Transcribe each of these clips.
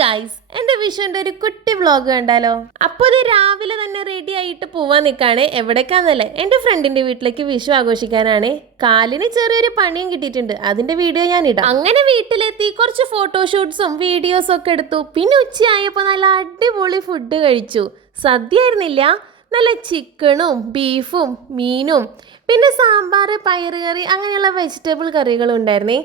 Guys, എൻ്റെ വിഷുവിൻ്റെ ഒരു കുട്ടി വ്ളോഗ് കണ്ടാലോ? അപ്പോൾ ഇത് രാവിലെ തന്നെ റെഡി ആയിട്ട് പോവാൻ നിൽക്കുകയാണ്. എവിടേക്കാന്നല്ലേ, എൻ്റെ ഫ്രണ്ടിൻ്റെ വീട്ടിലേക്ക് വിഷു ആഘോഷിക്കാനാണ്. കാലിന് ചെറിയൊരു പണിയും കിട്ടിയിട്ടുണ്ട്, അതിൻ്റെ വീഡിയോ ഞാൻ ഇടാം. അങ്ങനെ വീട്ടിലെത്തി കുറച്ച് ഫോട്ടോഷൂട്ട്സും വീഡിയോസും ഒക്കെ എടുത്തു. പിന്നെ ഉച്ചയായപ്പോൾ നല്ല അടിപൊളി ഫുഡ് കഴിച്ചു. സദ്യ ആയിരുന്നില്ല, നല്ല ചിക്കനും ബീഫും മീനും പിന്നെ സാമ്പാർ, പയറ് കറി, അങ്ങനെയുള്ള വെജിറ്റബിൾ കറികളും ഉണ്ടായിരുന്നേ.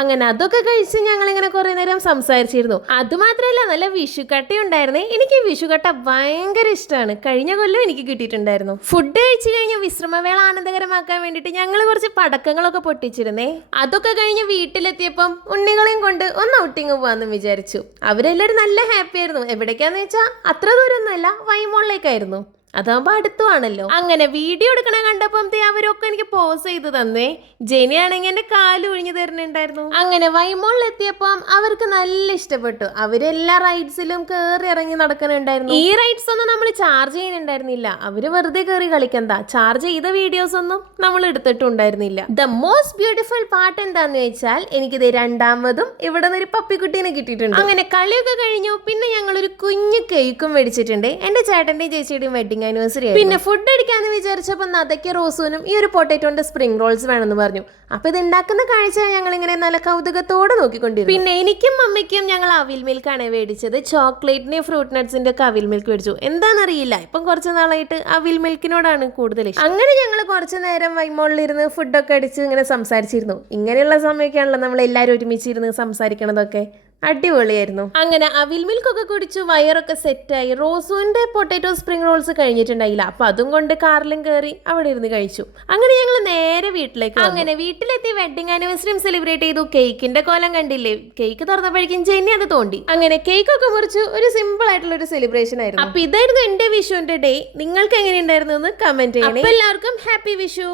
അങ്ങനെ അതൊക്കെ കഴിച്ച് ഞങ്ങളിങ്ങനെ കുറേ നേരം സംസാരിച്ചിരുന്നു. അതുമാത്രമല്ല, നല്ല വിഷുക്കട്ട ഉണ്ടായിരുന്നേ. എനിക്ക് വിഷുക്കട്ട ഭയങ്കര ഇഷ്ടമാണ്. കഴിഞ്ഞ കൊല്ലം എനിക്ക് കിട്ടിയിട്ടുണ്ടായിരുന്നു. ഫുഡ് കഴിച്ചു കഴിഞ്ഞ് വിശ്രമവേള ആനന്ദകരമാക്കാൻ വേണ്ടിയിട്ട് ഞങ്ങൾ കുറച്ച് പടക്കങ്ങളൊക്കെ പൊട്ടിച്ചിരുന്നേ. അതൊക്കെ കഴിഞ്ഞ് വീട്ടിലെത്തിയപ്പം ഉണ്ണികളെയും കൊണ്ട് ഒന്ന് ഔട്ടിങ് പോകാമെന്ന് വിചാരിച്ചു. അവരെല്ലാവരും നല്ല ഹാപ്പി ആയിരുന്നു. എവിടേക്കാന്ന് വെച്ചാൽ അത്ര ദൂരമൊന്നുമല്ല, വൈമോളിലേക്കായിരുന്നു. അതാകുമ്പോൾ അടുത്തുവാണല്ലോ. അങ്ങനെ വീഡിയോ എടുക്കണ കണ്ടപ്പം അവരൊക്കെ എനിക്ക് പോസ് ചെയ്ത് തന്നേ. ജെനിയാണെങ്കിൽ എൻ്റെ കാല് ഒഴിഞ്ഞു തരുന്നുണ്ടായിരുന്നു. അങ്ങനെ വൈമോളിൽ എത്തിയപ്പം അവർക്ക് നല്ല ഇഷ്ടപ്പെട്ടു. അവരെല്ലാ റൈഡ്സിലും കയറി ഇറങ്ങി നടക്കുന്നുണ്ടായിരുന്നു. ഈ റൈഡ്സ് ഒന്നും നമ്മൾ ചാർജ് ചെയ്യുന്നുണ്ടായിരുന്നില്ല. അവര് വെറുതെ കയറി കളിക്കണ്ട. ചാർജ് ചെയ്ത വീഡിയോസ് ഒന്നും നമ്മൾ എടുത്തിട്ടുണ്ടായിരുന്നില്ല. ദ മോസ്റ്റ് ബ്യൂട്ടിഫുൾ പാർട്ട് എന്താന്ന് വെച്ചാൽ, എനിക്കിത് രണ്ടാമതും ഇവിടെ നിന്ന് ഒരു പപ്പിക്കുട്ടീനെ കിട്ടിയിട്ടുണ്ട്. അങ്ങനെ കളിയൊക്കെ കഴിഞ്ഞു. പിന്നെ ഞങ്ങൾ ഒരു കുഞ്ഞു കേക്കും മേടിച്ചിട്ടുണ്ട്. എൻ്റെ ചേട്ടൻ്റെയും ചേച്ചിയുടെയും വെഡിങ് ആനിവേഴ്സറി. പിന്നെ ഫുഡ് അടിക്കാന്ന് വിചാരിച്ചപ്പോൾ നദയ്ക്ക് റോസൂനും ഈ ഒരു പൊട്ടറ്റോന്റെ സ്പ്രിംഗ് റോൾസ് വേണമെന്ന് പറഞ്ഞു. അപ്പൊ ഇത് ഉണ്ടാക്കുന്ന കാഴ്ച ഞങ്ങൾ ഇങ്ങനെ നല്ല കൗതുകത്തോടെ നോക്കിക്കൊണ്ടിരുന്നു. പിന്നെ എനിക്കും അമ്മയ്ക്കും ഞങ്ങൾ അവിൽ മിൽക്കാണ് മേടിച്ചത്. ചോക്ലേറ്റിന്റെയും ഫ്രൂട്ട് നട്ട്സിന്റെ ഒക്കെ അവിൽ മിൽക്ക് മേടിച്ചു. എന്താണെന്നറിയില്ല, ഇപ്പം കുറച്ച് നാളായിട്ട് അവിൽ മിൽക്കിനോടാണ് കൂടുതൽ ഇഷ്ടം. അങ്ങനെ ഞങ്ങൾ കുറച്ച് നേരം വൈമോളിലിരുന്ന് ഫുഡൊക്കെ അടിച്ച് ഇങ്ങനെ സംസാരിച്ചിരുന്നു. ഇങ്ങനെയുള്ള സമയമൊക്കെയാണല്ലോ നമ്മൾ എല്ലാവരും ഒരുമിച്ചിരുന്ന് സംസാരിക്കണതൊക്കെ. അടിപൊളിയായിരുന്നു. അങ്ങനെ അവിൽ മിൽക്കൊക്കെ കുടിച്ചു, വയറൊക്കെ സെറ്റായി. റോസുവിന്റെ പൊട്ടാറ്റോ സ്പ്രിംഗ് റോൾസ് കഴിഞ്ഞിട്ടുണ്ടായില്ല. അപ്പൊ അതും കൊണ്ട് കാറിലും കയറി അവിടെ ഇരുന്ന് കഴിച്ചു. അങ്ങനെ ഞങ്ങൾ നേരെ വീട്ടിലേക്ക്. അങ്ങനെ വീട്ടിലെത്തി വെഡിങ് ആനിവേഴ്സറിയും സെലിബ്രേറ്റ് ചെയ്തു. കേക്കിന്റെ കോലം കണ്ടില്ലേ? കേക്ക് തുറന്നപ്പോഴേക്കും ജെന്നി അത് തോണ്ടി. അങ്ങനെ കേക്കൊക്കെ മുറിച്ചു. ഒരു സിമ്പിൾ ആയിട്ടുള്ള ഒരു സെലിബ്രേഷൻ ആയിരുന്നു. അപ്പൊ ഇതായിരുന്നു എന്റെ വിഷുവിന്റെ ഡേ. നിങ്ങൾക്ക് എങ്ങനെയുണ്ടായിരുന്നു എന്ന് കമന്റ് ചെയ്യണേ. എല്ലാവർക്കും ഹാപ്പി വിഷു.